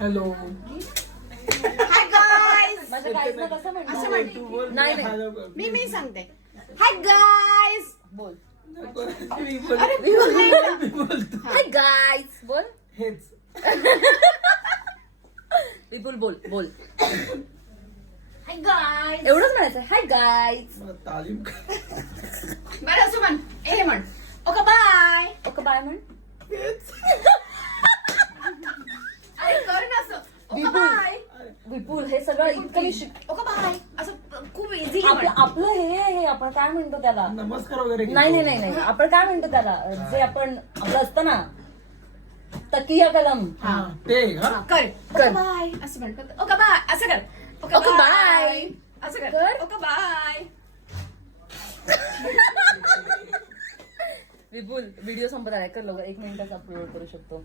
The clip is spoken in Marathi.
हॅलो. Hi guys. माझ्या गाईजला कसं असं म्हणतो? म्हण. नाही मी सांगते. Hi guys. बोल. अरे हाय गाईज बोल. हेच विपुल बोल बोल. Hi guys. एवढंच म्हणायचं हाय गाईज. तालीम. बरं असं म्हण. हे म्हण. Okay bye. ओके बाय म्हण. अरे कर ना असं. ओके विपुल. बाय. विपुल हे सगळं इतकं मी शिक. Okay bye. असं खूप इझी. आपलं हे आपण काय म्हणतो त्याला? नमस्कार वगैरे. नाही आपण काय म्हणतो त्याला? जे आपण आपलं असतं ना तकिया कलम. हा ते हा. कर. कर. Okay bye. असं म्हण. Okay bye. असं कर. Okay bye. असं कर. कर. Okay bye. विपुल व्हिडिओ संपत आलाय कर लवकर 1 मिनिटाचा अपलोड करू शकतो.